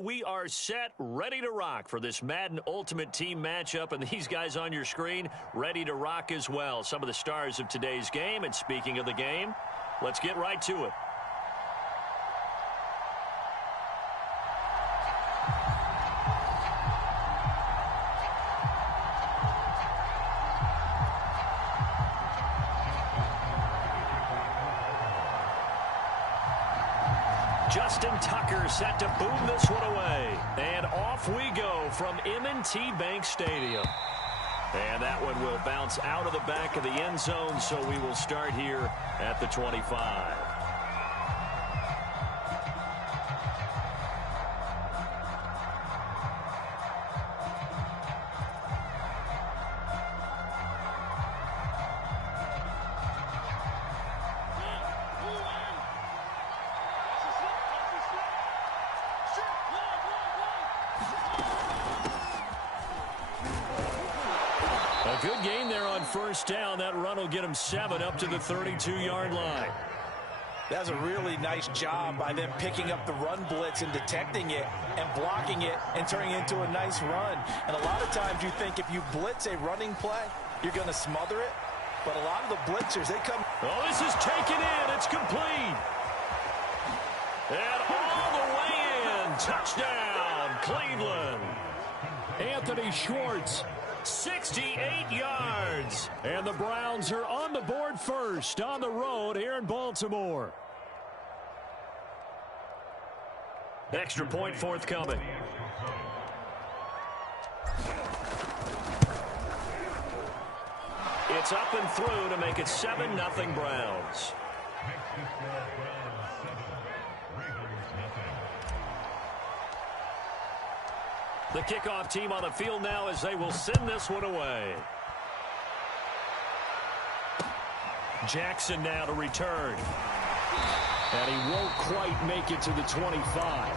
We are set, ready to rock for this Madden Ultimate Team matchup, and these guys on your screen ready to rock as well. Some of the stars of today's game, and speaking of the game, let's get right to it. Justin Tucker set to boom this one away. And off we go from M&T Bank Stadium. And that one will bounce out of the back of the end zone, so we will start here at the 25. A good gain there on first down. That run will get him 7 up to the 32-yard line. That's a really nice job by them picking up the run blitz and detecting it and blocking it and turning it into a nice run. And a lot of times you think if you blitz a running play, you're going to smother it. But a lot of the blitzers, they come. Oh, this is taken in. It's complete. And all the way in. Touchdown, Cleveland. Anthony Schwartz. 68 yards. And the Browns are on the board first on the road here in Baltimore. Extra point forthcoming. It's up and through to make it 7-0 Browns. The kickoff team on the field now as they will send this one away. Jackson now to return. And he won't quite make it to the 25.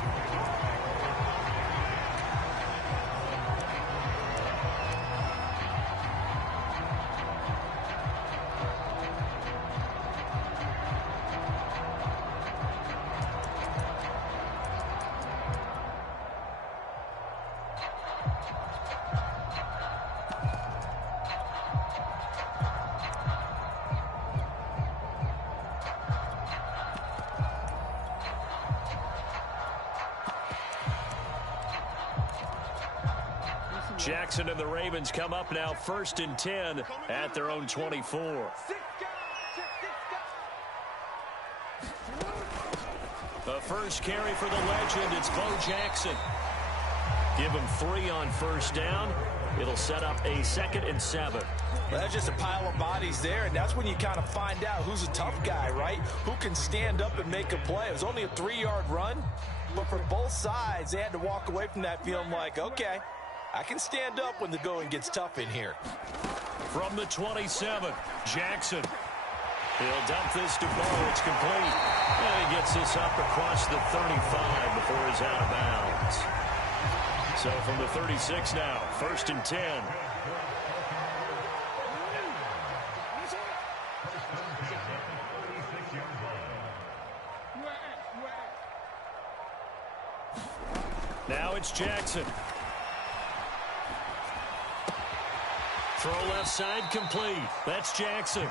Jackson and the Ravens come up now 1st and 10 at their own 24. The first carry for the legend, it's Bo Jackson. Give him 3 on first down. It'll set up a 2nd and 7. Well, that's just a pile of bodies there, and that's when you kind of find out who's a tough guy, right? Who can stand up and make a play. It was only a 3-yard run, but for both sides, they had to walk away from that feeling like, okay, I can stand up when the going gets tough in here. From the 27, Jackson. He'll dump this to Bo. It's complete. And he gets this up across the 35 before he's out of bounds. So from the 36 now, 1st and 10. Now it's Jackson. Throw left side complete. That's Jackson.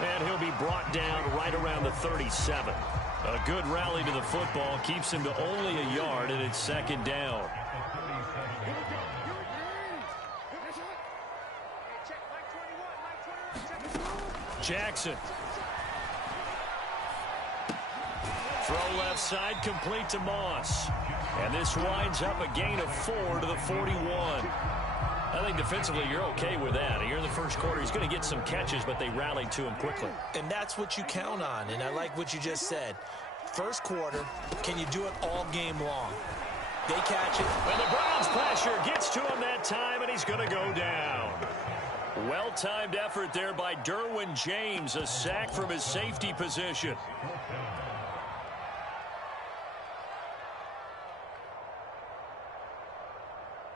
And he'll be brought down right around the 37. A good rally to the football keeps him to only a yard, and it's 2nd down. Jackson. Throw left side complete to Moss. And this winds up a gain of 4 to the 41. I think defensively you're okay with that. Here in the first quarter, he's going to get some catches, but they rallied to him quickly. And that's what you count on, and I like what you just said. First quarter, can you do it all game long? They catch it. And the Browns pressure gets to him that time, and he's going to go down. Well-timed effort there by Derwin James, a sack from his safety position.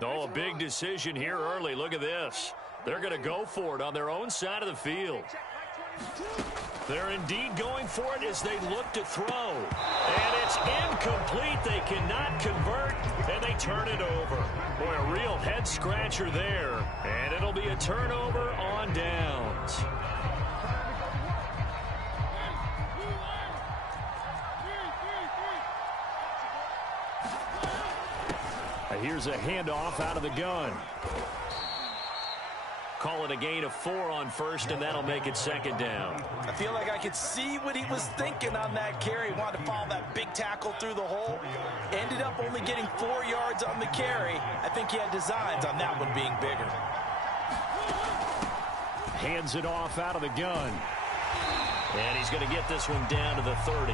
Oh, a big decision here early. Look at this. They're going to go for it on their own side of the field. They're indeed going for it as they look to throw. And it's incomplete. They cannot convert, and they turn it over. Boy, a real head-scratcher there. And it'll be a turnover on downs. Here's a handoff out of the gun. Call it a gain of 4 on first, and that'll make it second down. I feel like I could see what he was thinking on that carry. Wanted to follow that big tackle through the hole. Ended up only getting 4 yards on the carry. I think he had designs on that one being bigger. Hands it off out of the gun. And he's going to get this one down to the 30.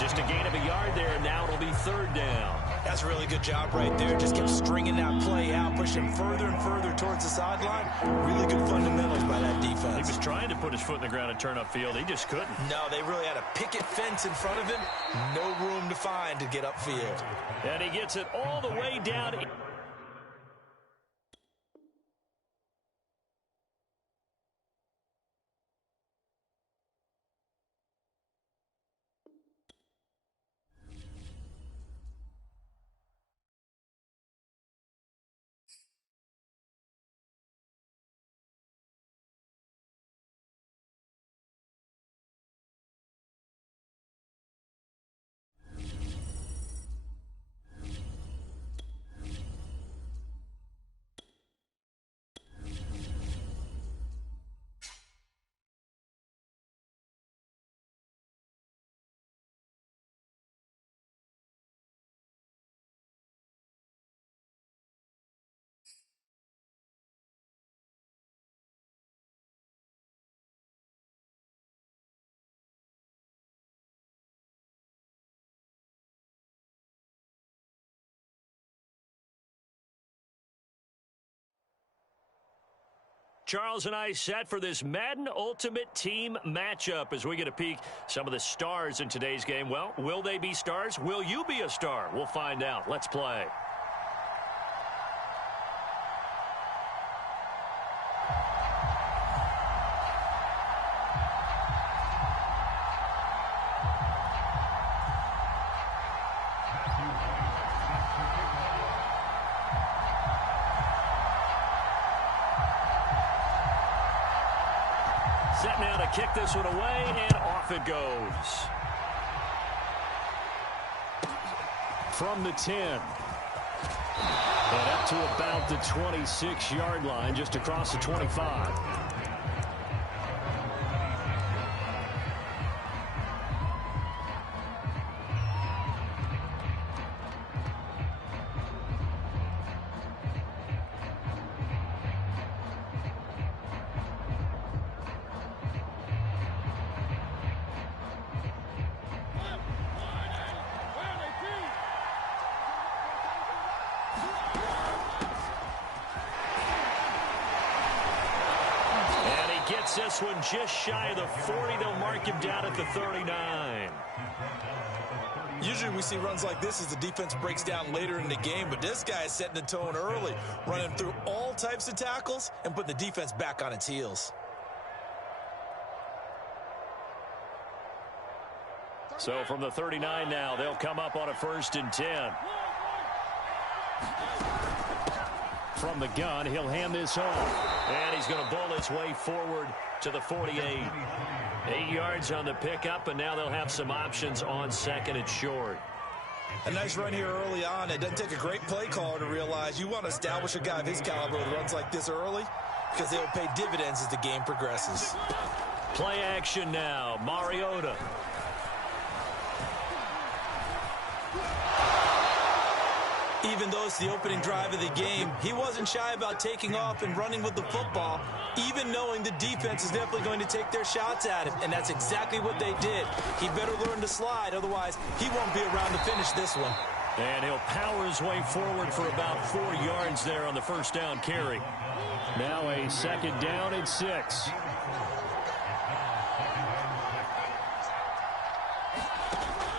Just a gain of a yard there, and now it'll be third down. That's a really good job right there. Just kept stringing that play out, pushing further and further towards the sideline. Really good fundamentals by that defense. He was trying to put his foot in the ground and turn upfield. He just couldn't. No, they really had a picket fence in front of him. No room to find to get upfield. And he gets it all the way down. Charles and I set for this Madden Ultimate Team matchup as we get a peek some of the stars in today's game. Well, will they be stars? Will you be a star? We'll find out. Let's play. Set now to kick this one away, and off it goes. From the 10. And up to about the 26-yard line, just across the 25. Gets this one just shy of the 40. They'll mark him down at the 39. Usually we see runs like this as the defense breaks down later in the game, but this guy is setting the tone early, running through all types of tackles and putting the defense back on its heels. So from the 39 now, they'll come up on a 1st and 10. From the gun, he'll hand this off. And he's going to bowl his way forward to the 48. 8 yards on the pickup, and now they'll have some options on 2nd and short. A nice run here early on. It doesn't take a great play caller to realize you want to establish a guy of his caliber who runs like this early because they'll pay dividends as the game progresses. Play action now. Mariota. Even though it's the opening drive of the game, he wasn't shy about taking off and running with the football, even knowing the defense is definitely going to take their shots at him, and that's exactly what they did. He better learn to slide, otherwise he won't be around to finish this one. And he'll power his way forward for about 4 yards there on the 1st down carry. Now a 2nd down and 6.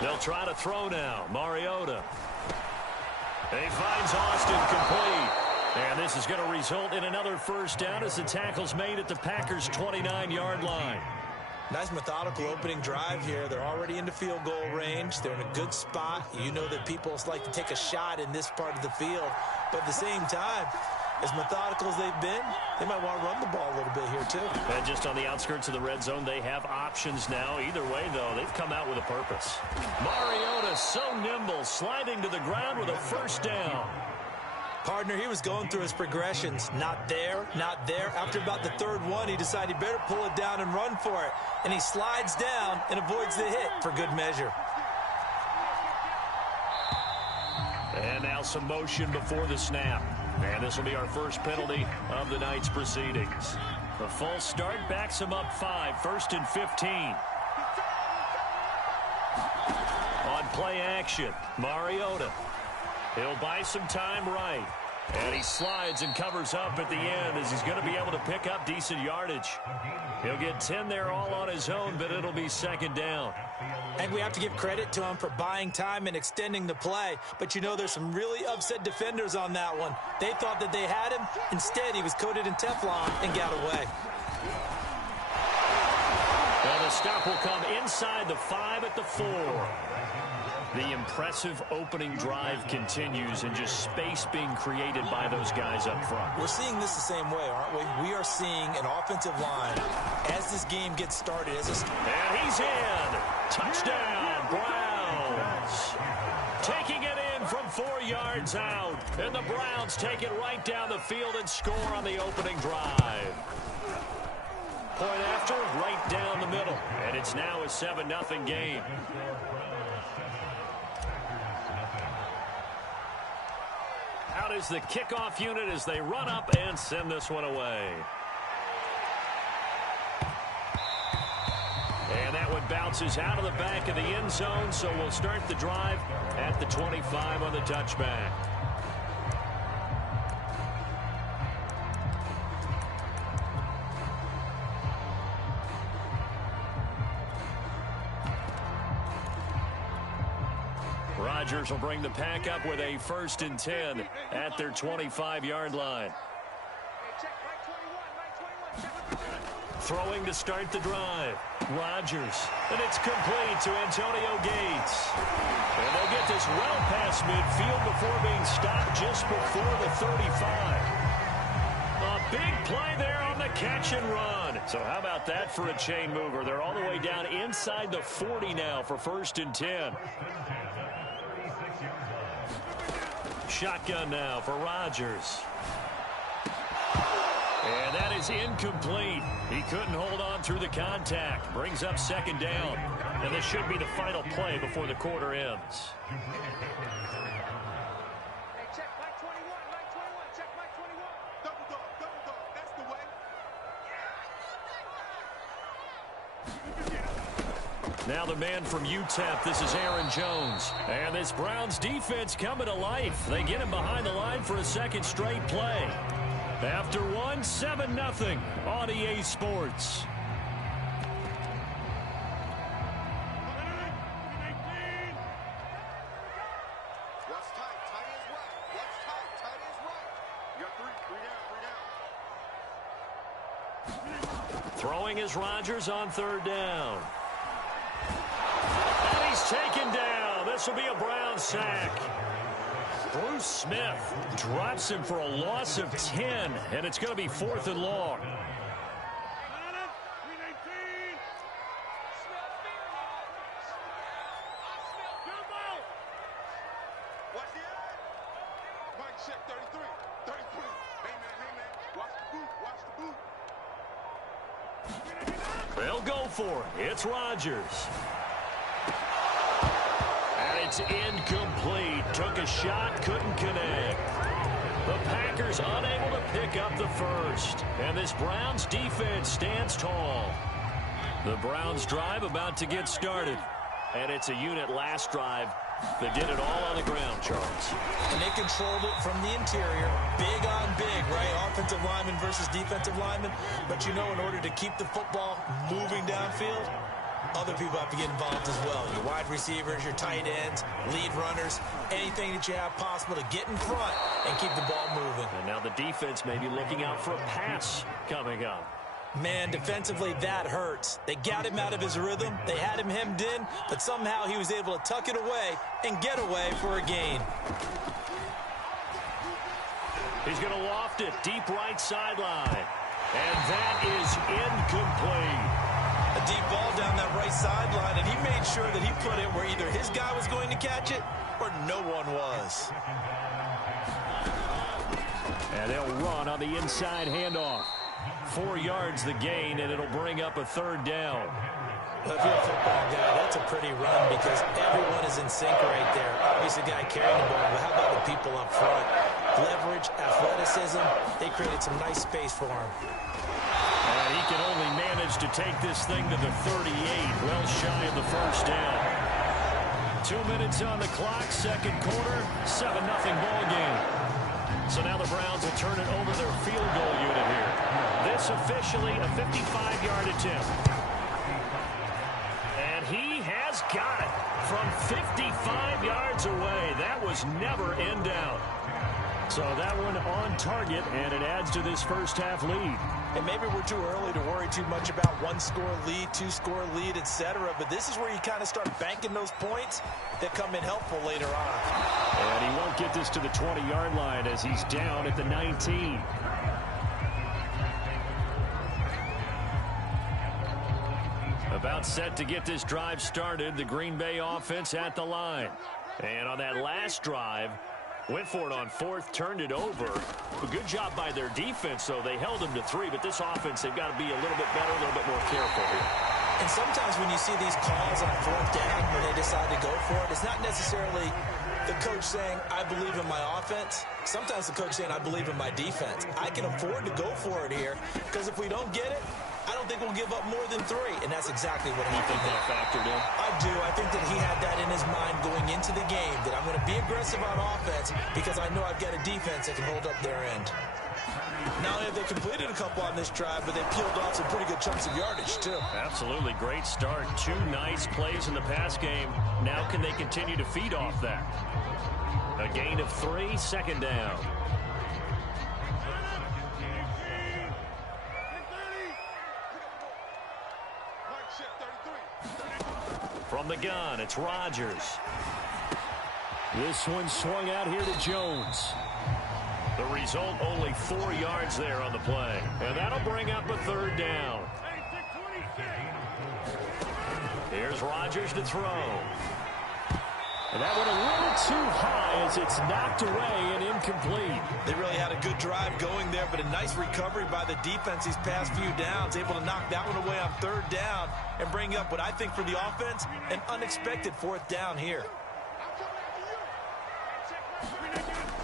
They'll try to throw now. Mariota. He finds Austin complete. And this is going to result in another 1st down as the tackle's made at the Packers' 29-yard line. Nice methodical opening drive here. They're already into field goal range. They're in a good spot. You know that people like to take a shot in this part of the field. But at the same time, as methodical as they've been, they might want to run the ball a little bit here too. And just on the outskirts of the red zone, they have options now. Either way, though, they've come out with a purpose. Mariota so nimble, sliding to the ground with a first down. Partner, he was going through his progressions. Not there, not there. After about the third one, he decided he better pull it down and run for it. And he slides down and avoids the hit for good measure. And now some motion before the snap. And this will be our first penalty of the night's proceedings. The false start backs him up 5, 1st and 15. On play action, Mariota. He'll buy some time right. And he slides and covers up at the end as he's going to be able to pick up decent yardage. He'll get 10 there all on his own, but it'll be second down. And we have to give credit to him for buying time and extending the play. But you know, there's some really upset defenders on that one. They thought that they had him. Instead, he was coated in Teflon and got away. Well, the stop will come inside the 5 at the 4. The impressive opening drive continues and just space being created by those guys up front. We're seeing this the same way, aren't we? We are seeing an offensive line as this game gets started. And he's in. Touchdown, Browns. Taking it in from 4 yards out. And the Browns take it right down the field and score on the opening drive. Point after, right down the middle. And it's now a 7-0 game. Out is the kickoff unit as they run up and send this one away. And that one bounces out of the back of the end zone, so we'll start the drive at the 25 on the touchback. Rodgers will bring the pack up with a 1st and 10 at their 25-yard line. Throwing to start the drive. Rodgers. And it's complete to Antonio Gates. And they'll get this well past midfield before being stopped just before the 35. A big play there on the catch and run. So how about that for a chain mover? They're all the way down inside the 40 now for 1st and 10. Shotgun now for Rodgers. And that is incomplete. He couldn't hold on through the contact. Brings up 2nd down. And this should be the final play before the quarter ends. Check Mike 21, Mike 21, check Mike 21. Double dog, that's the way. Now the man from UTEP, this is Aaron Jones. And this Browns defense coming to life. They get him behind the line for a 2nd straight play. After 1, 7-0 on EA Sports. What's tight? Tight is right. What's tight? Tight is right. You got 3 down. Throwing is Rodgers on 3rd down. And he's taken down. This will be a Brown sack. Bruce Smith drops him for a loss of 10, and it's going to be 4th and long. Mike, check 33. 33. Hey, man. Watch the boot. They'll go for it. It's Rodgers. And it's incomplete. Took a shot, couldn't connect. The Packers unable to pick up the 1st. And this Browns defense stands tall. The Browns drive about to get started. And it's a unit last drive that did it all on the ground, Charles. And they controlled it from the interior. Big on big, right? Offensive lineman versus defensive lineman. But you know, in order to keep the football moving downfield, other people have to get involved as well. Your wide receivers, your tight ends, lead runners, anything that you have possible to get in front and keep the ball moving. And now the defense may be looking out for a pass coming up. Man, defensively, that hurts. They got him out of his rhythm. They had him hemmed in, but somehow he was able to tuck it away and get away for a gain. He's going to loft it deep right sideline. And that is incomplete. A deep ball down that right sideline, and he made sure that he put it where either his guy was going to catch it or no one was. And they'll run on the inside handoff. 4 yards the gain, and it'll bring up a third down. Well, if you're a football guy, that's a pretty run because everyone is in sync right there. Obviously, the guy carrying the ball, but how about the people up front? Leverage, athleticism, they created some nice space for him. And he can only manage to take this thing to the 38, well shy of the first down. 2 minutes on the clock, second quarter, 7-0 ball game. So now the Browns will turn it over their field goal unit here. This officially a 55-yard attempt. And he has got it from 55 yards away. That was never in doubt. So that one on target, and it adds to this first half lead. And maybe we're too early to worry too much about 1-score lead, 2-score lead, etc. But this is where you kind of start banking those points that come in helpful later on. And he won't get this to the 20-yard line as he's down at the 19. About set to get this drive started, the Green Bay offense at the line. And on that last drive, went for it on fourth, turned it over. A good job by their defense, though. They held them to 3, but this offense, they've got to be a little bit better, a little bit more careful here. And sometimes when you see these calls on fourth down when they decide to go for it, it's not necessarily the coach saying, I believe in my offense. Sometimes the coach saying, I believe in my defense. I can afford to go for it here because if we don't get it, I don't think we'll give up more than 3, and that's exactly what happened. You think that factored in? I do. I think that he had that in his mind going into the game, that I'm going to be aggressive on offense because I know I've got a defense that can hold up their end. Not only have they completed a couple on this drive, but they peeled off some pretty good chunks of yardage, too. Absolutely. Great start. 2 nice plays in the pass game. Now can they continue to feed off that? A gain of 3, second down. From the gun, it's Rodgers. This one swung out here to Jones. The result, only 4 yards there on the play. And that'll bring up a third down. Here's Rodgers to throw. And that one a little too high as it's knocked away and incomplete. They really had a good drive going there, but a nice recovery by the defense these past few downs, able to knock that one away on third down and bring up what I think for the offense, an unexpected fourth down here.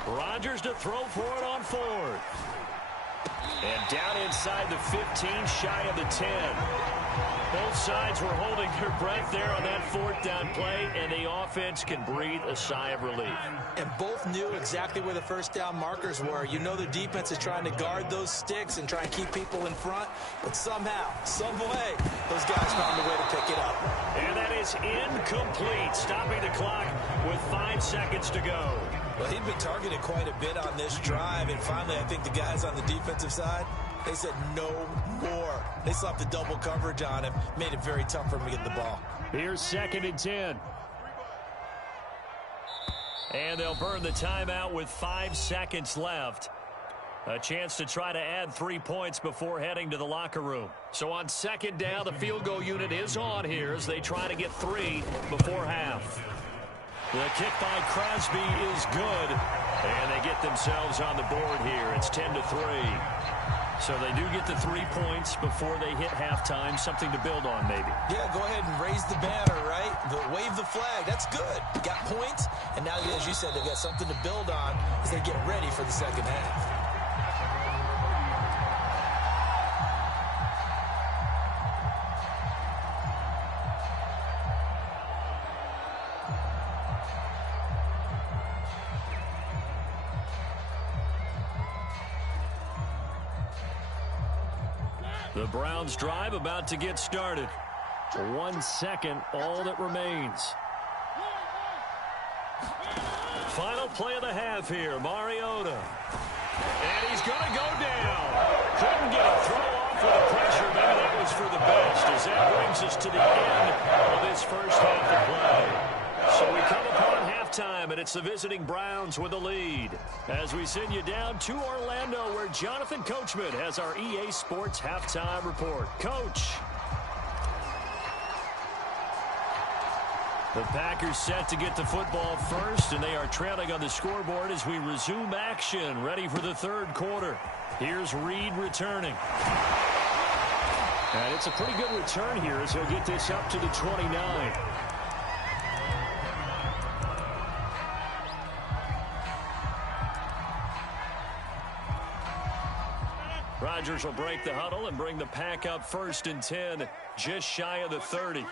Rodgers to throw for it on fourth. And down inside the 15, shy of the 10. Both sides were holding their breath there on that fourth down play, and the offense can breathe a sigh of relief. And both knew exactly where the first down markers were. You know the defense is trying to guard those sticks and try and keep people in front, but somehow, some way, those guys found a way to pick it up. And that is incomplete, stopping the clock with 5 seconds to go. Well, he'd been targeted quite a bit on this drive, and finally I think the guys on the defensive side, they said no more. They slapped the double coverage on him, made it very tough for him to get the ball. Here's 2nd and 10. And they'll burn the timeout with 5 seconds left. A chance to try to add 3 points before heading to the locker room. So on 2nd down, the field goal unit is on here as they try to get 3 before half. The kick by Crosby is good, and they get themselves on the board here. It's 10-3. So they do get the 3 points before they hit halftime, something to build on maybe. Yeah, go ahead and raise the banner, right? Wave the flag. That's good. You got points, and now, as you said, they've got something to build on as they get ready for the second half. The Browns drive about to get started. 1 second, all that remains. Final play of the half here, Mariota. And he's going to go down. Couldn't get a throw off with the pressure brings us to the end of this first half of play. So we come upon halftime, and it's the visiting Browns with the lead. As we send you down to Orlando, where Jonathan Coachman has our EA Sports halftime report. Coach. The Packers set to get the football first, and they are trailing on the scoreboard as we resume action, ready for the third quarter. Here's Reed returning. And it's a pretty good return here as he'll get this up to the 29. Rodgers will break the huddle and bring the Pack up 1st and 10, just shy of the 30.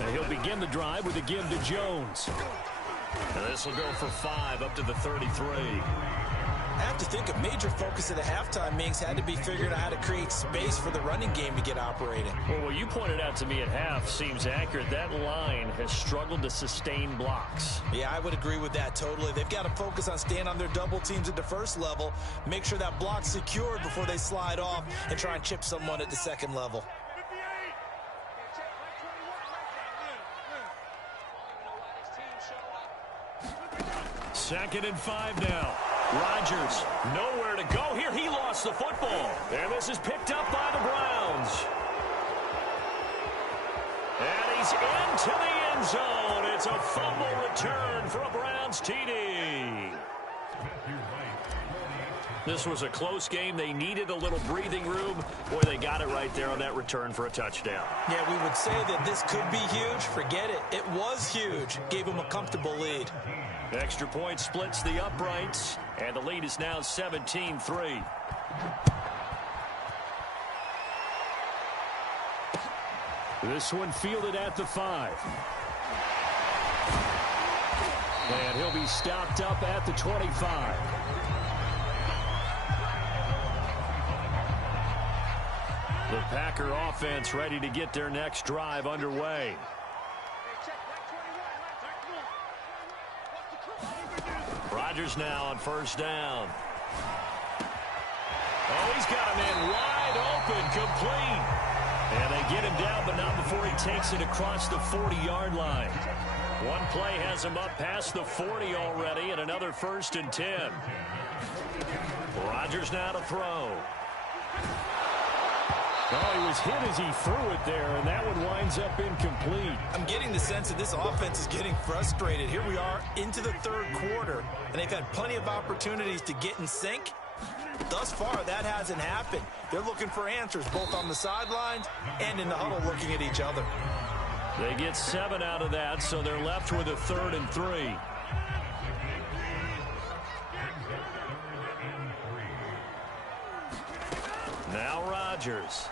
And he'll begin the drive with a give to Jones. And this will go for 5 up to the 33. I have to think a major focus of the halftime meetings had to be figuring out how to create space for the running game to get operating. Well, what you pointed out to me at half seems accurate. That line has struggled to sustain blocks. Yeah, I would agree with that totally. They've got to focus on staying on their double teams at the first level, make sure that block's secured before they slide off and try and chip someone at the second level. 2nd and 5 now. Rodgers, nowhere to go here. He lost the football. And this is picked up by the Browns. And he's into the end zone. It's a fumble return for a Browns TD. This was a close game. They needed a little breathing room. Boy, they got it right there on that return for a touchdown. Yeah, we would say that this could be huge. Forget it. It was huge. Gave him a comfortable lead. Extra point splits the uprights, and the lead is now 17-3. This one fielded at the 5. And he'll be stopped up at the 25. The Packer offense ready to get their next drive underway. Rodgers now on 1st down. Oh, he's got a man wide open, complete. And they get him down, but not before he takes it across the 40-yard line. One play has him up past the 40 already, and another 1st and 10. Rodgers now to throw. Oh, he was hit as he threw it there, and that one winds up incomplete. I'm getting the sense that this offense is getting frustrated. Here we are into the third quarter, and they've had plenty of opportunities to get in sync. Thus far, that hasn't happened. They're looking for answers both on the sidelines and in the huddle looking at each other. They get 7 out of that, so they're left with a 3rd and 3. Now Rodgers.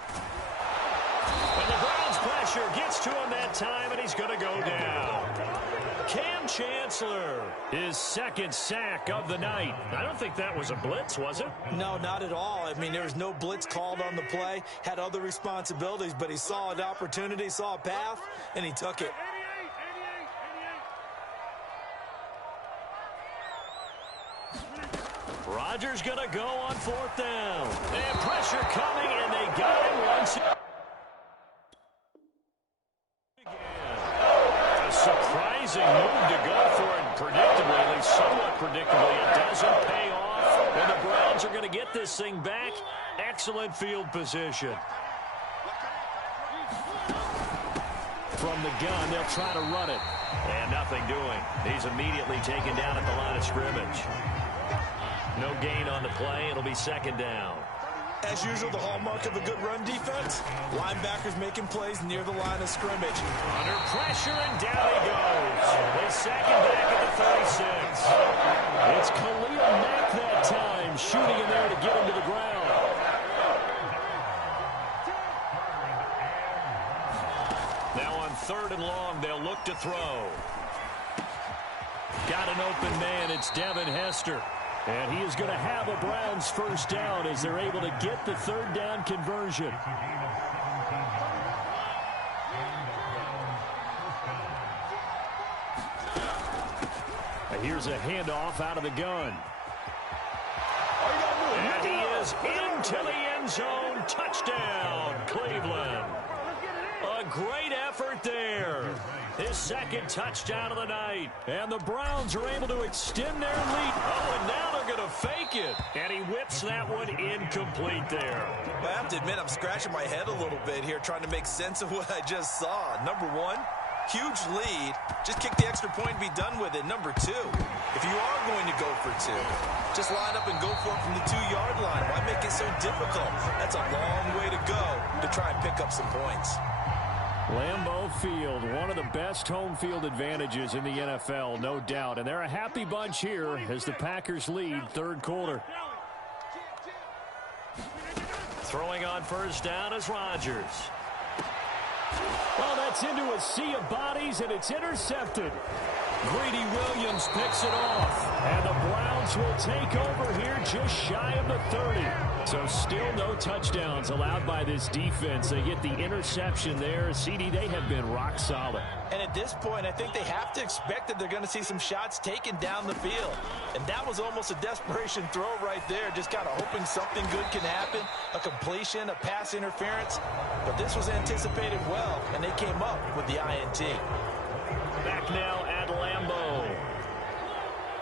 And the Browns pressure gets to him that time, and he's going to go down. Cam Chancellor, his 2nd sack of the night. I don't think that was a blitz, was it? No, not at all. I mean, there was no blitz called on the play. Had other responsibilities, but he saw an opportunity, saw a path, and he took it. Rodgers going to go on 4th down. And pressure coming, and they got him once. A surprising move to go for it predictably, at least somewhat predictably. It doesn't pay off, and the Browns are going to get this thing back. Excellent field position. From the gun, they'll try to run it. And nothing doing. He's immediately taken down at the line of scrimmage. No gain on the play. It'll be 2nd down. As usual, the hallmark of a good run defense, linebackers making plays near the line of scrimmage. Under pressure, and down he goes. They sack him back at the 36. It's Khalil Mack that time, shooting in there to get him to the ground. Now on 3rd and long, they'll look to throw. Got an open man. It's Devin Hester. And he is going to have a Browns 1st down as they're able to get the 3rd down conversion. And here's a handoff out of the gun. And he is into the end zone. Touchdown, Cleveland. A great effort there. His second touchdown of the night. And the Browns are able to extend their lead. Oh, and now they're going to fake it. And he whips that one incomplete there. I have to admit, I'm scratching my head a little bit here trying to make sense of what I just saw. Number one, huge lead. Just kick the extra point and be done with it. Number two, if you are going to go for two, just line up and go for it from the 2-yard line. Why make it so difficult? That's a long way to go to try and pick up some points. Lambeau Field, one of the best home field advantages in the NFL, no doubt. And they're a happy bunch here as the Packers lead third quarter. Throwing on first down is Rodgers. Well, that's into a sea of bodies, and it's intercepted. Greedy Williams picks it off. And the Browns will take over here just shy of the 30. So still no touchdowns allowed by this defense. They get the interception there. CD, they have been rock solid. And at this point, I think they have to expect that they're going to see some shots taken down the field. And that was almost a desperation throw right there, just kind of hoping something good can happen, a completion, a pass interference. But this was anticipated well, and they came up with the INT. Back now at Lambeau.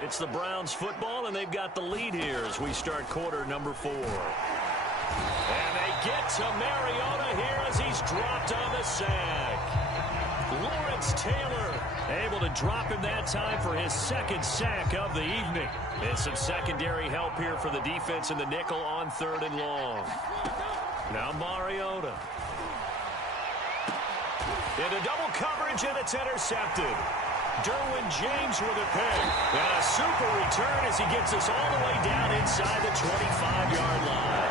It's the Browns football, and they've got the lead here as we start quarter number 4. And they get to Mariota here as he's dropped on the sack. Lawrence Taylor able to drop him that time for his second sack of the evening. And some secondary help here for the defense in the nickel on 3rd and long. Now Mariota. Into double coverage, and it's intercepted. Derwin James with a pick. And a super return as he gets us all the way down inside the 25-yard line.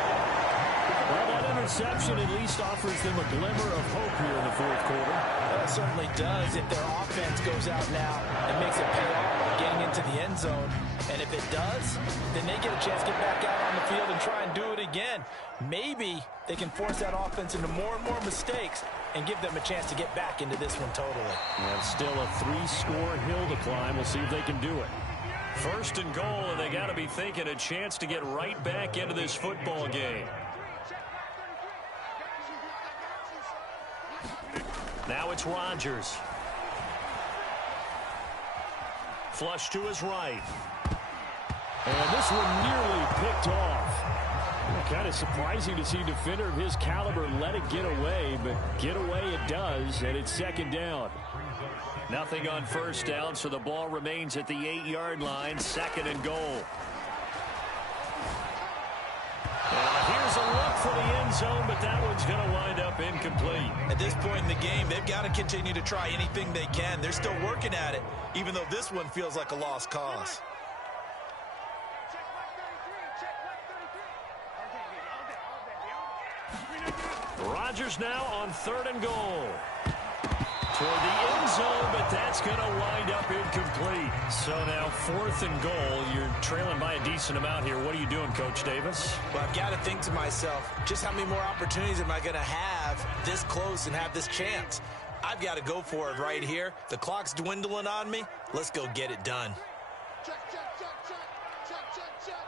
Well, that interception at least offers them a glimmer of hope here in the fourth quarter. It certainly does if their offense goes out now and makes it pay off by getting into the end zone. And if it does, then they get a chance to get back out on the field and try and do it again. Maybe they can force that offense into more and more mistakes and give them a chance to get back into this one totally. And still a 3-score hill to climb. We'll see if they can do it. 1st and goal, and they got to be thinking a chance to get right back into this football game. Now it's Rodgers. Flush to his right. And this one nearly picked off. Kind of surprising to see a defender of his caliber let it get away, but get away it does, and it's 2nd down. Nothing on 1st down, so the ball remains at the 8-yard line, 2nd and goal. Here's a look for the end zone, but that one's going to wind up incomplete. At this point in the game, they've got to continue to try anything they can. They're still working at it, even though this one feels like a lost cause. Rodgers now on 3rd and goal. Toward the end zone, but that's going to wind up incomplete. So now 4th and goal. You're trailing by a decent amount here. What are you doing, Coach Davis? Well, I've got to think to myself, just how many more opportunities am I going to have this close and have this chance? I've got to go for it right here. The clock's dwindling on me. Let's go get it done. Check, check, check, check. Check, check, check.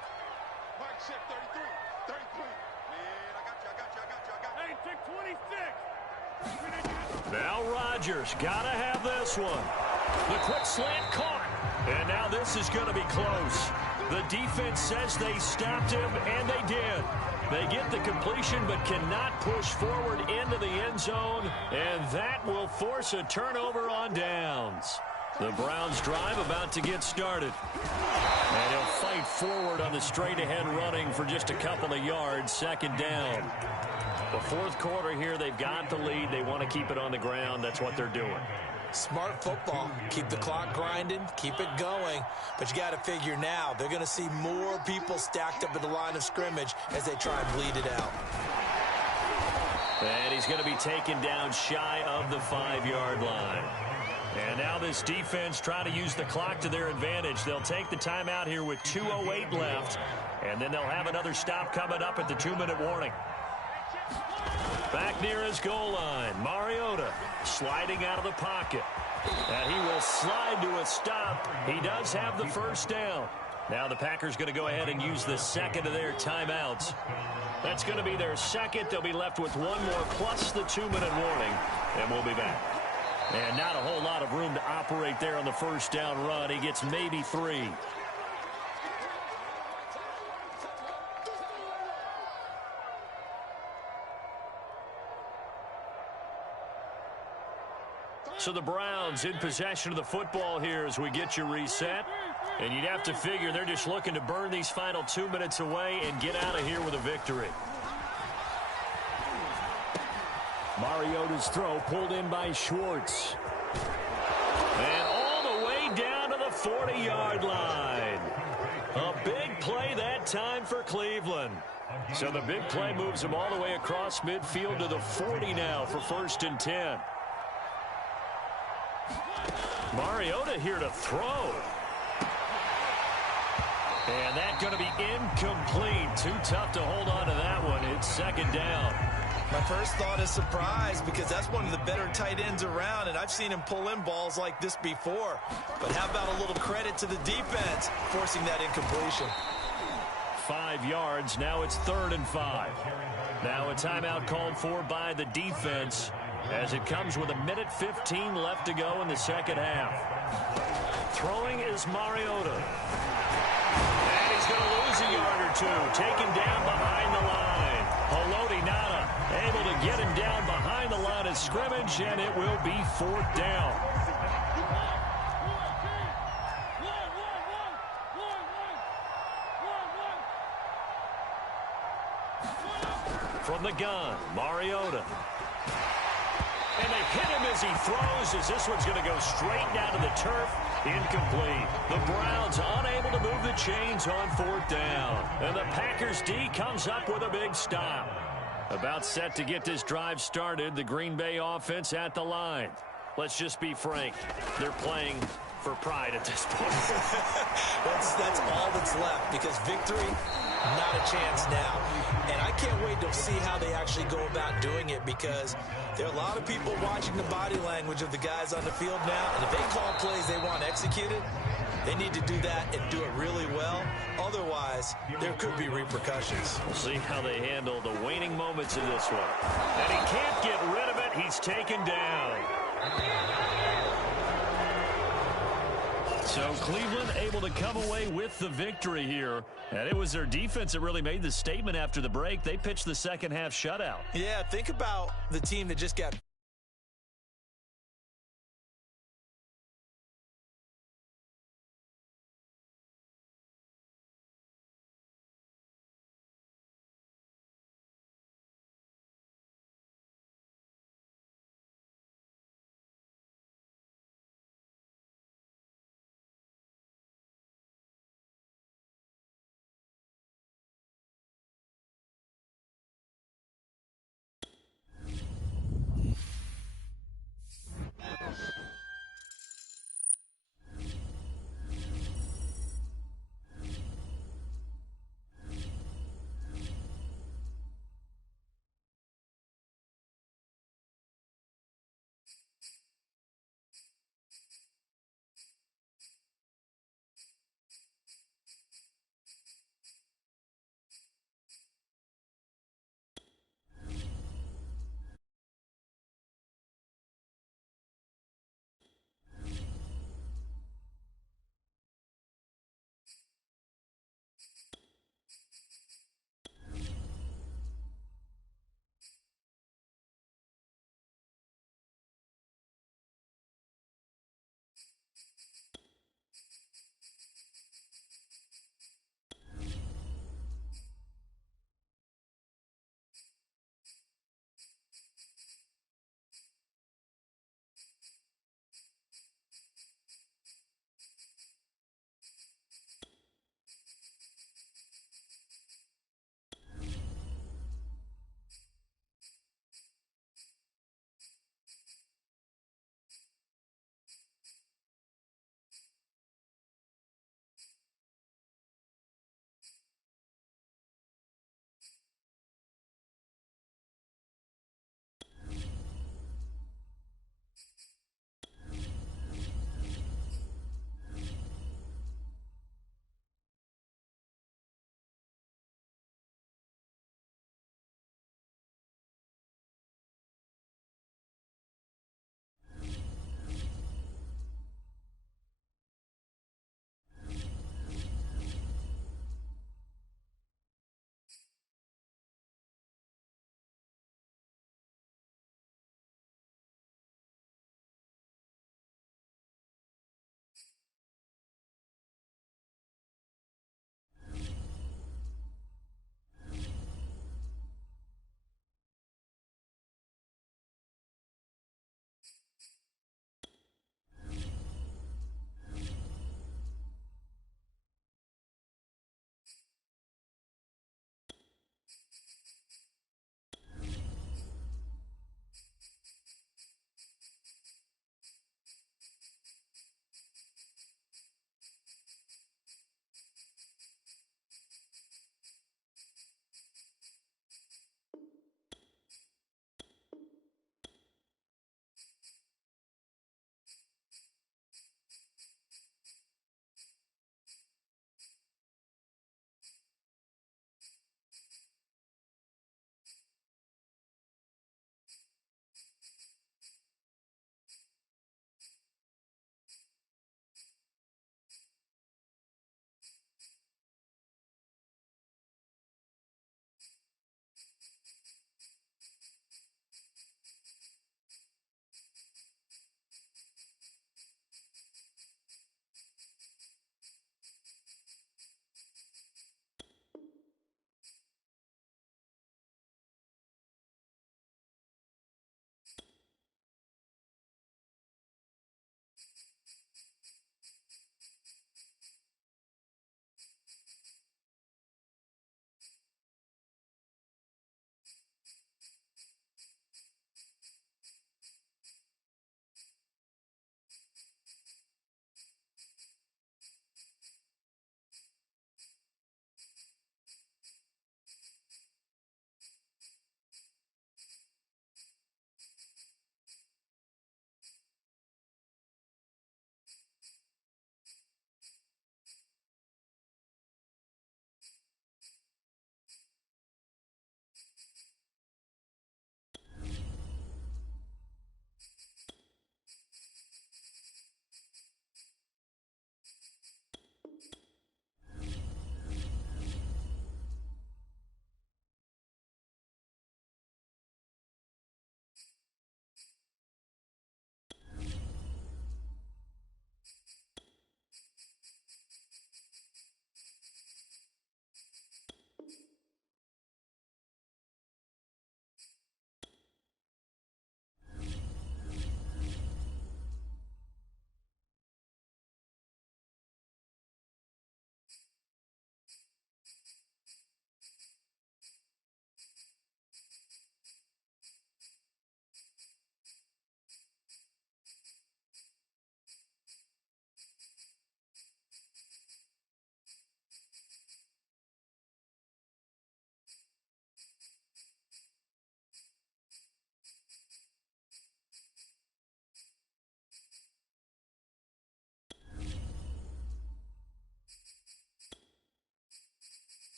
Mike, check 33. 33. Man, I got you. Hey, check 26. Now Rodgers got to have this one. The quick slant caught. And now this is going to be close. The defense says they stopped him, and they did. They get the completion but cannot push forward into the end zone, and that will force a turnover on downs. The Browns drive about to get started. And he'll fight forward on the straight-ahead running for just a couple of yards, 2nd down. The fourth quarter here, they've got the lead. They want to keep it on the ground. That's what they're doing. Smart football. Keep the clock grinding. Keep it going. But you got to figure now, they're going to see more people stacked up at the line of scrimmage as they try and bleed it out. And he's going to be taken down shy of the 5-yard line. And now this defense trying to use the clock to their advantage. They'll take the timeout here with 2:08 left. And then they'll have another stop coming up at the 2-minute warning. Back near his goal line, Mariota sliding out of the pocket. And he will slide to a stop. He does have the first down. Now the Packers going to go ahead and use the second of their timeouts. That's going to be their second. They'll be left with one more plus the 2-minute warning, and we'll be back. And not a whole lot of room to operate there on the first down run. He gets maybe 3. So the Browns in possession of the football here as we get you reset. And you'd have to figure they're just looking to burn these final 2 minutes away and get out of here with a victory. Mariota's throw pulled in by Schwartz. And all the way down to the 40-yard line. A big play that time for Cleveland. So the big play moves them all the way across midfield to the 40 now for 1st and 10. Mariota here to throw. And that's going to be incomplete. Too tough to hold on to that one. It's 2nd down. My first thought is surprise because that's one of the better tight ends around, and I've seen him pull in balls like this before. But how about a little credit to the defense forcing that incompletion? 5 yards. Now it's 3rd and 5. Now a timeout called for by the defense as it comes with 1:15 left to go in the second half. Throwing is Mariota. And he's going to lose a yard or two. Taken down behind the line. Haloti Ngata able to get him down behind the line of scrimmage, and it will be 4th down. From the gun, Mariota. And they hit him as he throws, as this one's going to go straight down to the turf. Incomplete. The Browns unable to move the chains on 4th down. And the Packers D comes up with a big stop. About set to get this drive started, the Green Bay offense at the line. Let's just be frank. They're playing for pride at this point. That's all that's left because victory, not a chance now. And I can't wait to see how they actually go about doing it because there are a lot of people watching the body language of the guys on the field now. And if they call plays they want executed, they need to do that and do it really well. Otherwise, there could be repercussions. We'll see how they handle the waning moments of this one. And he can't get rid of it. He's taken down. So Cleveland able to come away with the victory here. And it was their defense that really made the statement after the break. They pitched the second half shutout. Yeah, think about the team that just got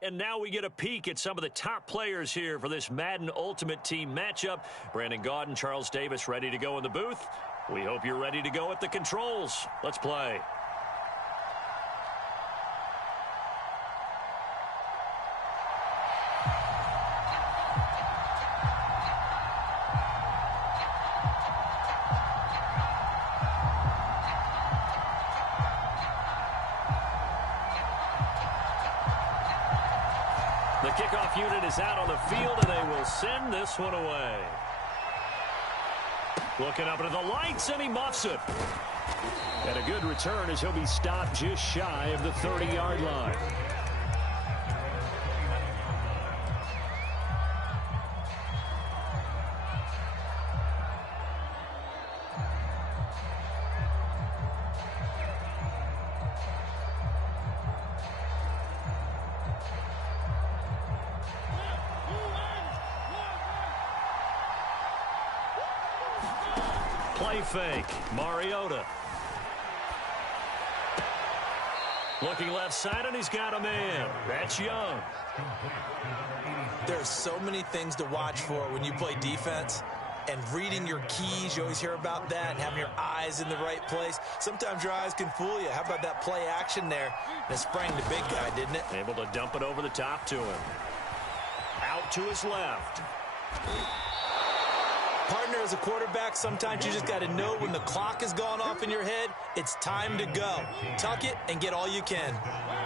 And now we get a peek at some of the top players here for this Madden Ultimate Team matchup. Brandon Gaudin, Charles Davis ready to go in the booth. We hope you're ready to go at the controls. Let's play. The kickoff unit is out on the field, and they will send this one away. Looking up into the lights, and he muffs it. And a good return as he'll be stopped just shy of the 30-yard line. Play fake. Mariota. Looking left side, and he's got a man. That's Young. There's so many things to watch for when you play defense. And reading your keys, you always hear about that, and having your eyes in the right place. Sometimes your eyes can fool you. How about that play action there? And it sprang the big guy, didn't it? Able to dump it over the top to him. Out to his left. Partner, as a quarterback, sometimes you just got to know when the clock has gone off in your head, it's time to go. Tuck it and get all you can.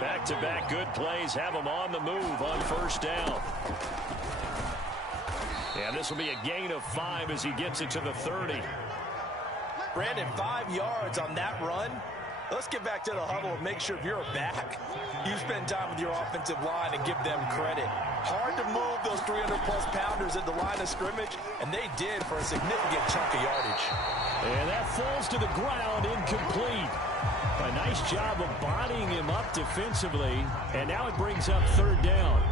Back-to-back good plays have him on the move on first down. And this will be a gain of 5 as he gets it to the 30. Brandon, 5 yards on that run. Let's get back to the huddle and make sure if you're back, you spend time with your offensive line and give them credit. Hard to move those 300-plus pounders at the line of scrimmage, and they did for a significant chunk of yardage. And that falls to the ground, incomplete. A nice job of bodying him up defensively, and now it brings up third down.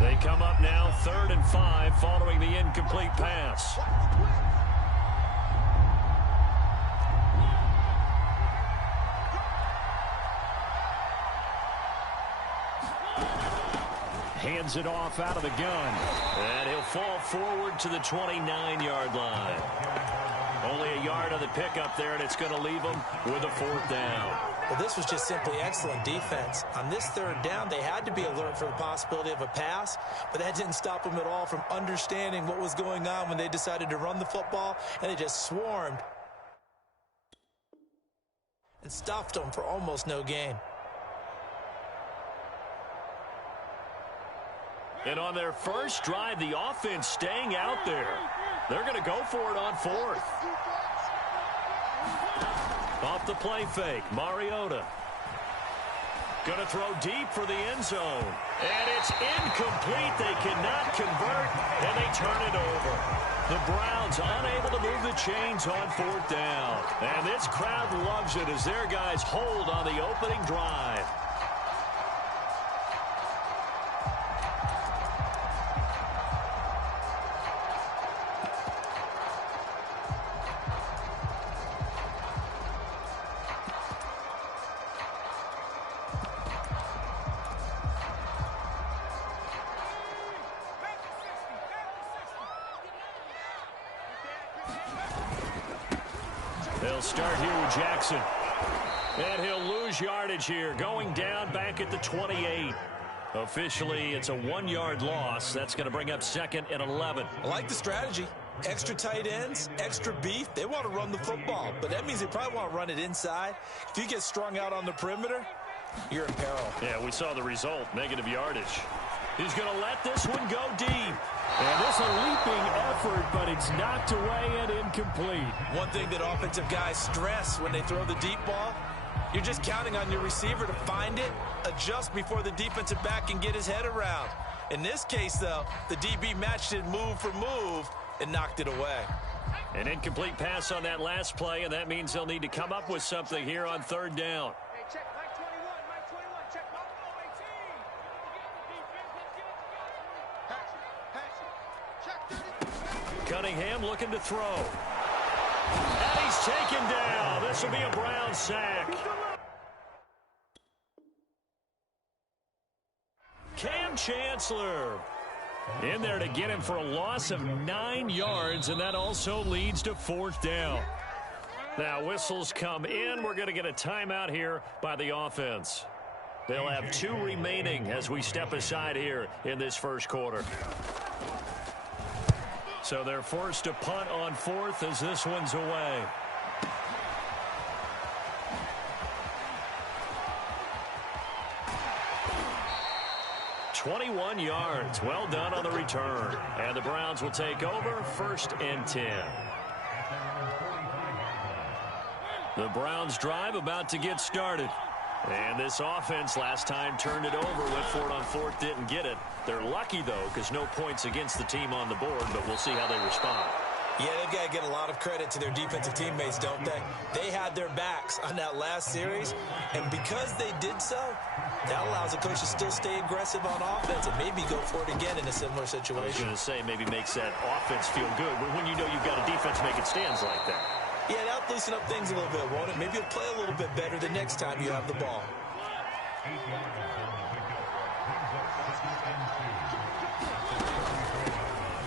They come up now 3rd and 5 following the incomplete pass. Hands it off out of the gun. And he'll fall forward to the 29-yard line. Only a yard on the pickup there, and it's going to leave him with a 4th down. Well, this was just simply excellent defense. On this 3rd down, they had to be alert for the possibility of a pass, but that didn't stop them at all from understanding what was going on when they decided to run the football, and they just swarmed and stopped them for almost no gain. And on their first drive, the offense staying out there. They're going to go for it on 4th. Off the play fake, Mariota. Going to throw deep for the end zone. And it's incomplete. They cannot convert, and they turn it over. The Browns unable to move the chains on 4th down. And this crowd loves it as their guys hold on the opening drive. They'll start here with Jackson. And he'll lose yardage here, going down back at the 28. Officially, it's a 1-yard loss. That's going to bring up 2nd and 11. I like the strategy. Extra tight ends, extra beef. They want to run the football, but that means they probably want to run it inside. If you get strung out on the perimeter, you're in peril. Yeah, we saw the result, negative yardage. He's going to let this one go deep. And this a leaping effort, but it's knocked away and incomplete. One thing that offensive guys stress when they throw the deep ball, you're just counting on your receiver to find it, adjust before the defensive back can get his head around. In this case, though, the DB matched it move for move and knocked it away. An incomplete pass on that last play, and that means they'll need to come up with something here on 3rd down. Hey, check Mike 21, check Mike 18. Cunningham looking to throw. And he's taken down. This will be a Brown sack. Chancellor. In there to get him for a loss of 9 yards, and that also leads to 4th down. Now, whistles come in. We're going to get a timeout here by the offense. They'll have 2 remaining as we step aside here in this first quarter. So they're forced to punt on 4th as this one's away. "21 yards. Well done on the return. And the Browns will take over 1st and 10. The Browns drive about to get started. And this offense last time turned it over, went for it on 4th, didn't get it. They're lucky, though, because no points against the team on the board, but we'll see how they respond. Yeah, they've got to get a lot of credit to their defensive teammates, don't they? They had their backs on that last series, and because they did so, that allows the coach to still stay aggressive on offense and maybe go for it again in a similar situation. I was going to say, maybe makes that offense feel good, but when you know you've got a defense making stands like that. Yeah, that'll loosen up things a little bit, won't it? Maybe you'll play a little bit better the next time you have the ball.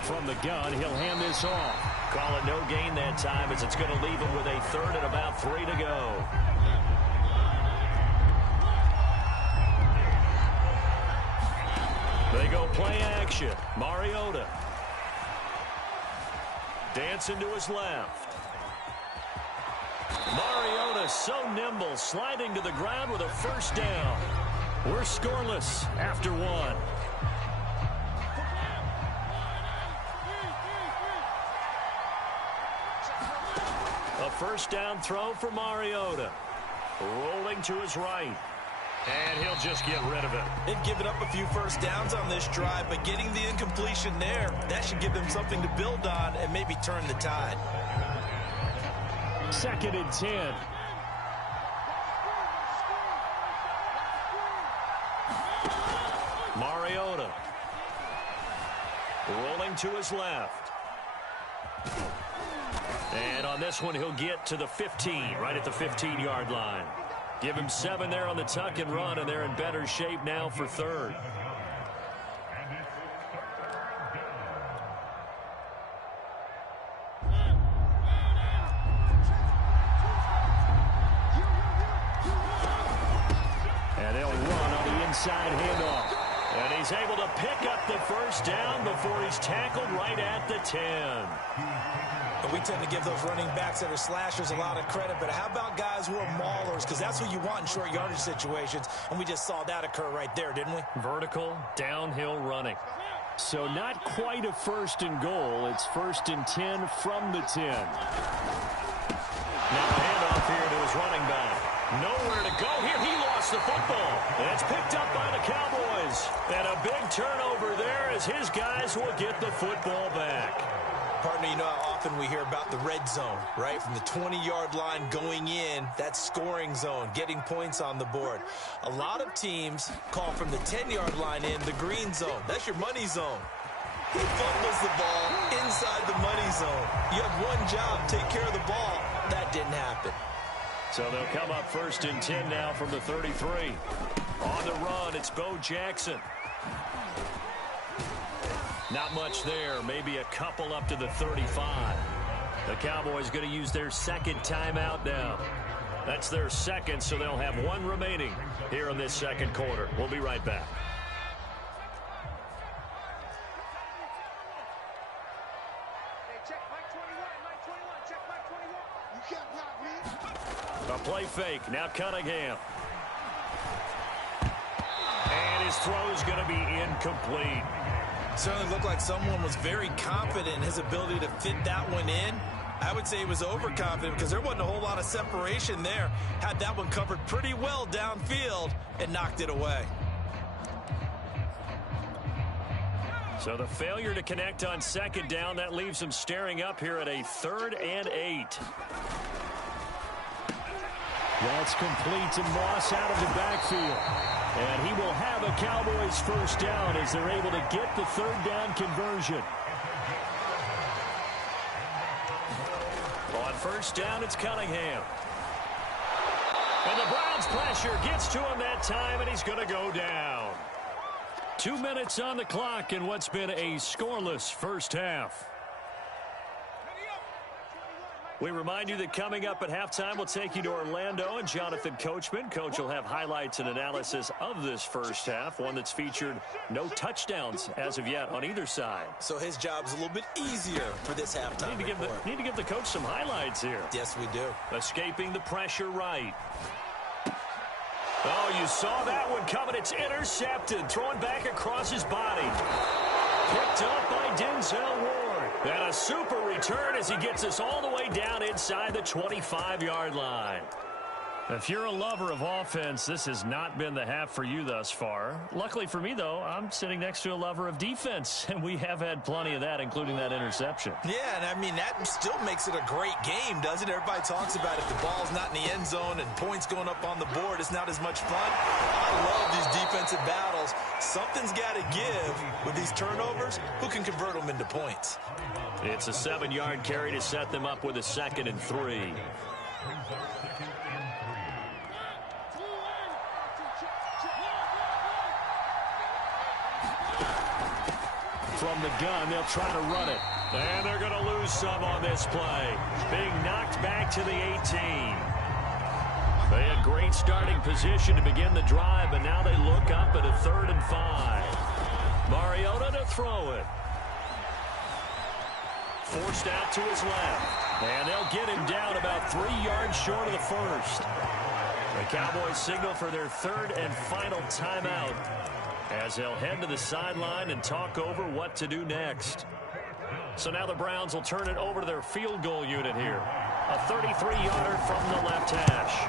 From the gun, he'll hand this off. Call it no gain that time as it's going to leave him with a 3rd and about 3 to go. They go play action. Mariota. Dancing to his left. Mariota so nimble, sliding to the ground with a 1st down. We're scoreless after 1. A 1st down throw for Mariota. Rolling to his right. And he'll just get rid of it. They've given up a few 1st downs on this drive, but getting the incompletion there, that should give them something to build on and maybe turn the tide. 2nd and 10. Mariota. Rolling to his left. And on this one, he'll get to the 15, right at the 15-yard line. Give him 7 there on the tuck and run, and they're in better shape now for 3rd. And they'll run on the inside handoff. And he's able to pick up the 1st down before he's tackled right at the 10. But we tend to give those running backs that are slashers a lot of credit, but how about guys who are maulers? Because that's what you want in short yardage situations, and we just saw that occur right there, didn't we? Vertical, downhill running. So not quite a 1st and goal. It's 1st and 10 from the 10. Now a handoff here to his running back. Nowhere to go here. He lost the football. And it's picked up by the Cowboys. And a big turnover there as his guys will get the football back. Partner, you know how often we hear about the red zone, right? From the 20-yard line going in, that scoring zone, getting points on the board. A lot of teams call from the 10-yard line in the green zone. That's your money zone. He fumbles the ball inside the money zone. You have one job, take care of the ball. That didn't happen. So they'll come up 1st and 10 now from the 33. On the run, it's Bo Jackson. Not much there, maybe a couple up to the 35. The Cowboys going to use their 2nd timeout now. That's their 2nd, so they'll have 1 remaining here in this 2nd quarter. We'll be right back. A play fake, now Cunningham. And his throw is going to be incomplete. Certainly looked like someone was very confident in his ability to fit that one in. I would say he was overconfident because there wasn't a whole lot of separation there. Had that one covered pretty well downfield and knocked it away. So the failure to connect on 2nd down, that leaves him staring up here at a 3rd and 8. That's complete to Moss out of the backfield. And he will have a Cowboys 1st down as they're able to get the 3rd down conversion. On 1st down, it's Cunningham. And the Browns pressure gets to him that time, and he's going to go down. 2 minutes on the clock in what's been a scoreless first half. We remind you that coming up at halftime, we'll take you to Orlando and Jonathan Coachman. Coach will have highlights and analysis of this first half, one that's featured no touchdowns as of yet on either side. So his job's a little bit easier for this halftime report. Need to give the coach some highlights here. Yes, we do. Escaping the pressure right. Oh, you saw that one coming. It's intercepted. Throwing back across his body. Picked up by Denzel Ward. And a super return as he gets us all the way down inside the 25-yard line. If you're a lover of offense, this has not been the half for you thus far. Luckily for me, though, I'm sitting next to a lover of defense, and we have had plenty of that, including that interception. Yeah, and I mean, that still makes it a great game, doesn't it? Everybody talks about if the ball's not in the end zone and points going up on the board, it's not as much fun. I love these defensive battles. Something's got to give with these turnovers. Who can convert them into points? It's a 7-yard carry to set them up with a 2nd and 3. From the gun, they'll try to run it. And they're going to lose some on this play. Being knocked back to the 18. They had great starting position to begin the drive, but now they look up at a 3rd and 5. Mariota to throw it. Forced out to his left. And they'll get him down about 3 yards short of the first. The Cowboys signal for their 3rd and final timeout, as they'll head to the sideline and talk over what to do next. So now the Browns will turn it over to their field goal unit here. A 33-yarder from the left hash.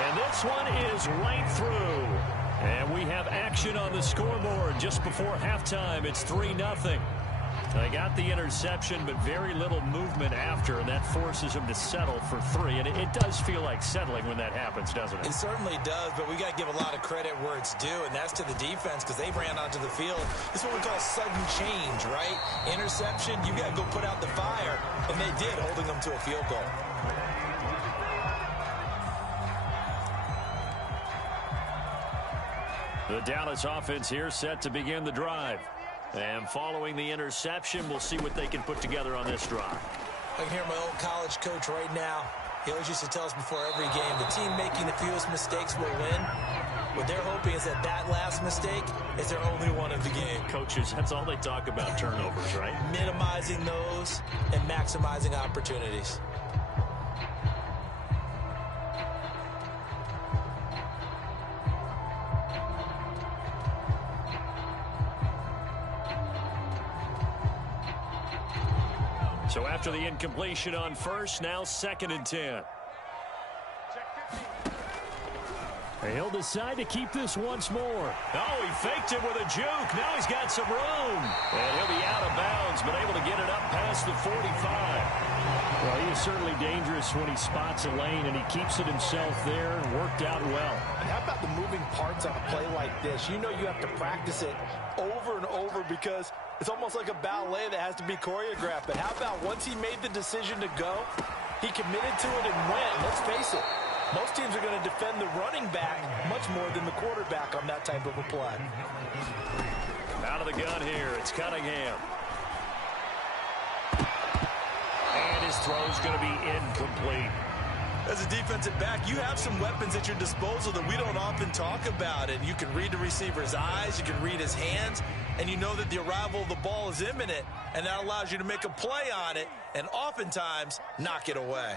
And this one is right through. And we have action on the scoreboard just before halftime. It's 3-0. They got the interception, but very little movement after, and that forces them to settle for 3. And it does feel like settling when that happens, doesn't it? It certainly does, but we got to give a lot of credit where it's due, and that's to the defense because they ran onto the field. This is what we call sudden change, right? Interception, you got to go put out the fire, and they did, holding them to a field goal. The Dallas offense here set to begin the drive. And following the interception, we'll see what they can put together on this drive. I can hear my old college coach right now. He always used to tell us before every game, the team making the fewest mistakes will win. What they're hoping is that that last mistake is their only one of the game. Coaches, that's all they talk about, turnovers, right? Minimizing those and maximizing opportunities. So after the incompletion on first, now 2nd and 10. He'll decide to keep this once more. Oh, he faked it with a juke. Now he's got some room. And he'll be out of bounds, but able to get it up past the 45. Well, he is certainly dangerous when he spots a lane, and he keeps it himself there and worked out well. And how about the moving parts on a play like this? You know you have to practice it over and over because it's almost like a ballet that has to be choreographed. But how about once he made the decision to go, he committed to it and went. Let's face it, most teams are going to defend the running back much more than the quarterback on that type of a play. Out of the gun here, it's Cunningham. And his throw's going to be incomplete. As a defensive back, you have some weapons at your disposal that we don't often talk about. And you can read the receiver's eyes, you can read his hands, and you know that the arrival of the ball is imminent, and that allows you to make a play on it and oftentimes knock it away.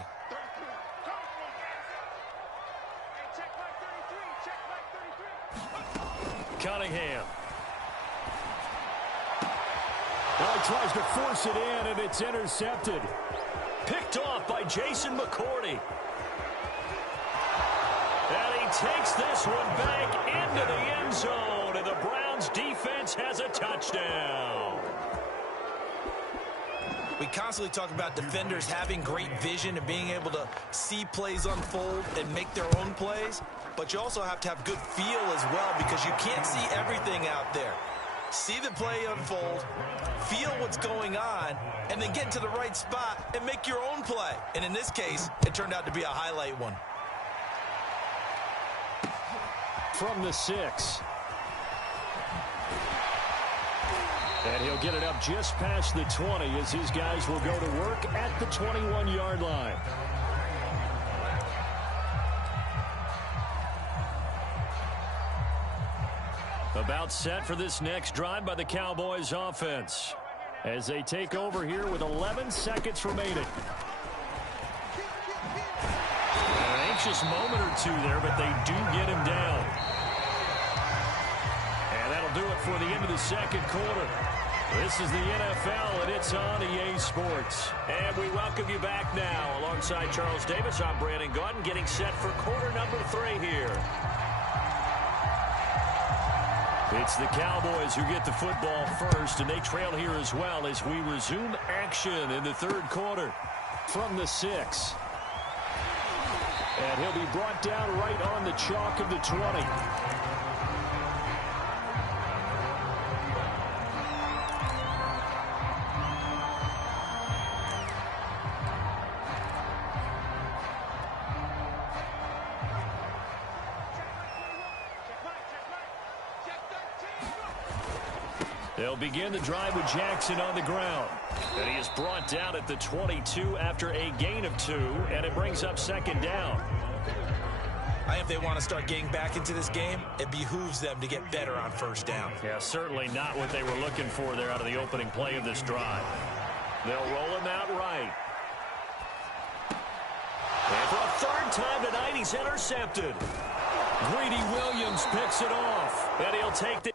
Cunningham. Well, he tries to force it in, and it's intercepted. Picked off by Jason McCourty. And he takes this one back into the end zone, and the Browns defense has a touchdown. We constantly talk about defenders having great vision and being able to see plays unfold and make their own plays, but you also have to have good feel as well because you can't see everything out there. See the play unfold, feel what's going on, and then get to the right spot and make your own play. And in this case, it turned out to be a highlight one. From the 6. And he'll get it up just past the 20 as his guys will go to work at the 21-yard line. About set for this next drive by the Cowboys offense as they take over here with 11 seconds remaining. An anxious moment or two there, but they do get him down. And that'll do it for the end of the second quarter. This is the NFL, and it's on EA Sports. And we welcome you back now. Alongside Charles Davis, I'm Brandon Gaudin, getting set for quarter number 3 here. It's the Cowboys who get the football first, and they trail here as well as we resume action in the third quarter from the 6. And he'll be brought down right on the chalk of the 20. They'll begin the drive with Jackson on the ground. And he is brought down at the 22 after a gain of 2, and it brings up second down. I think if they want to start getting back into this game, it behooves them to get better on first down. Yeah, certainly not what they were looking for there out of the opening play of this drive. They'll roll him out right. And for a third time tonight, he's intercepted. Greedy Williams picks it off, and he'll take the...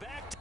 back to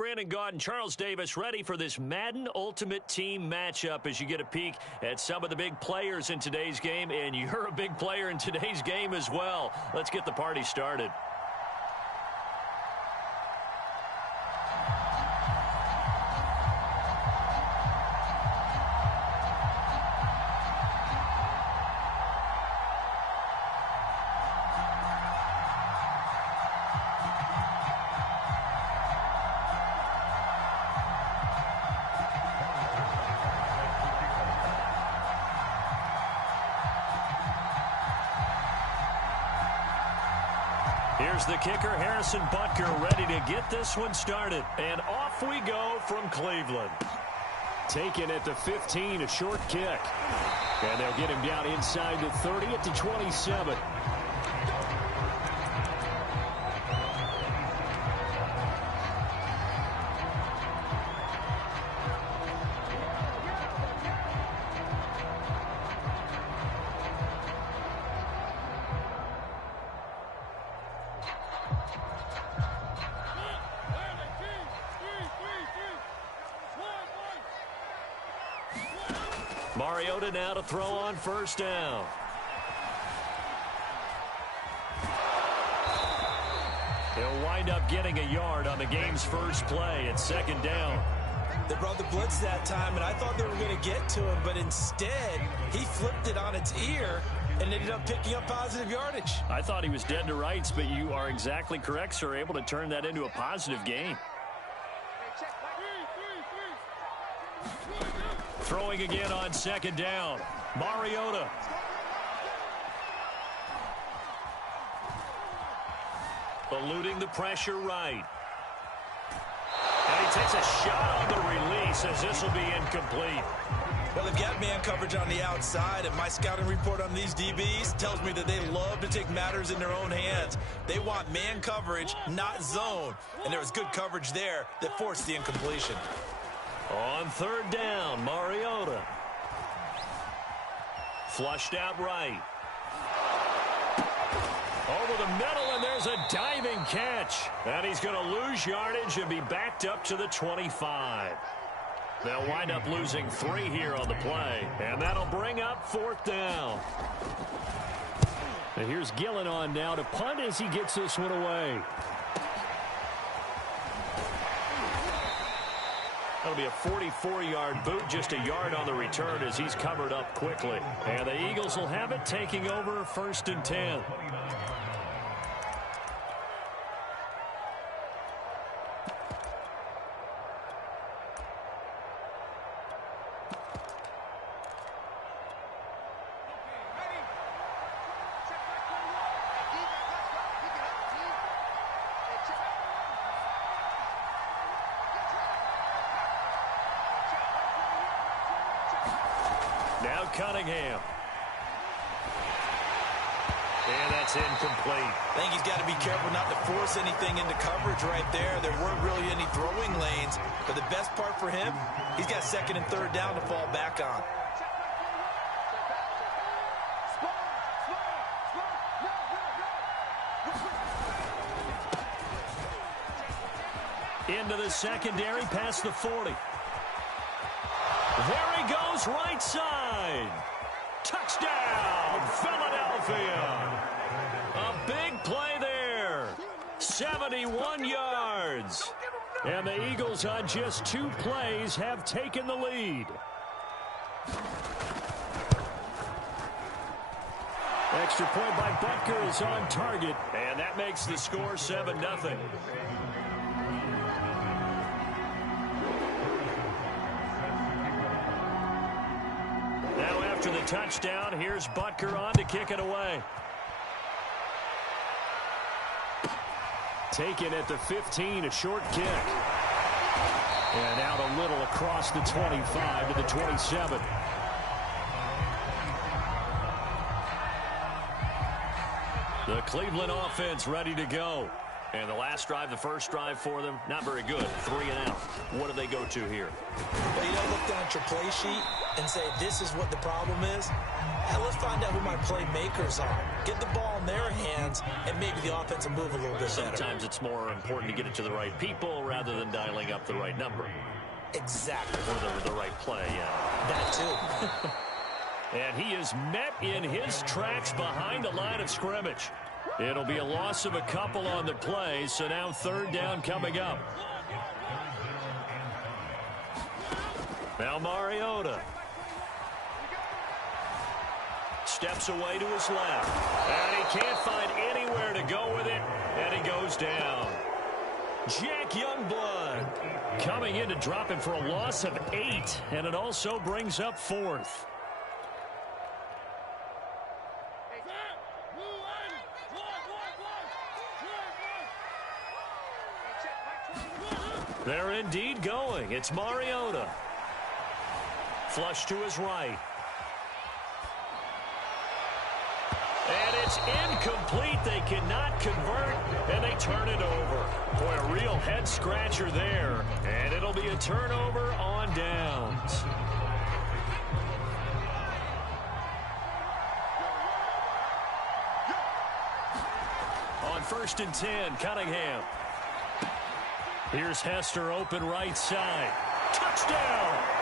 Brandon Gaudin, Charles Davis, ready for this Madden Ultimate Team matchup as you get a peek at some of the big players in today's game, and you're a big player in today's game as well. Let's get the party started. Here's the kicker, Harrison Butker, ready to get this one started. And off we go from Cleveland. Taken at the 15, a short kick. And they'll get him down inside the 30 at the 27. Mariota now to throw on first down. He'll wind up getting a yard on the game's first play at second down. They brought the blitz that time, and I thought they were going to get to him, but instead, he flipped it on its ear and ended up picking up positive yardage. I thought he was dead to rights, but you are exactly correct, sir. Able to turn that into a positive gain. Throwing again on second down. Mariota. Eluding the pressure right. And he takes a shot on the release as this will be incomplete. Well, they've got man coverage on the outside, and my scouting report on these DBs tells me that they love to take matters in their own hands. They want man coverage, not zone. And there was good coverage there that forced the incompletion. On third down, Mariota. Flushed out right. Over the middle, and there's a diving catch. And he's going to lose yardage and be backed up to the 25. They'll wind up losing 3 here on the play. And that'll bring up fourth down. And here's Gillen on now to punt as he gets this one away. That'll be a 44-yard boot, just a yard on the return as he's covered up quickly. And the Eagles will have it, taking over first and 10. Now Cunningham. And that's incomplete. I think he's got to be careful not to force anything into coverage right there. There weren't really any throwing lanes. But the best part for him, he's got second and third down to fall back on. Into the secondary, past the 40. There he goes, right side. Touchdown, Philadelphia. A big play there. 71 yards. And the Eagles on just 2 plays have taken the lead. Extra point by Butker is on target. And that makes the score 7-0. After the touchdown, here's Butker on to kick it away. Taken at the 15, a short kick. And out a little across the 25 to the 27. The Cleveland offense ready to go. And the last drive, the first drive for them, not very good. 3 and out. What do they go to here? Well, you don't look down at your play sheet and say, this is what the problem is. Now let's find out who my playmakers are. Get the ball in their hands, and maybe the offense will move a little bit better. Sometimes it's more important to get it to the right people rather than dialing up the right number. Exactly. Or the right play, yeah. That too. And he is met in his tracks behind the line of scrimmage. It'll be a loss of a couple on the play, so now third down coming up. Now Mariota. Steps away to his left. And he can't find anywhere to go with it, and he goes down. Jack Youngblood coming in to drop him for a loss of 8, and it also brings up fourth. They're indeed going. It's Mariota. Flush to his right. And it's incomplete. They cannot convert, and they turn it over. Boy, a real head-scratcher there. And it'll be a turnover on downs. On 1st and 10, Cunningham. Here's Hester open right side. Touchdown!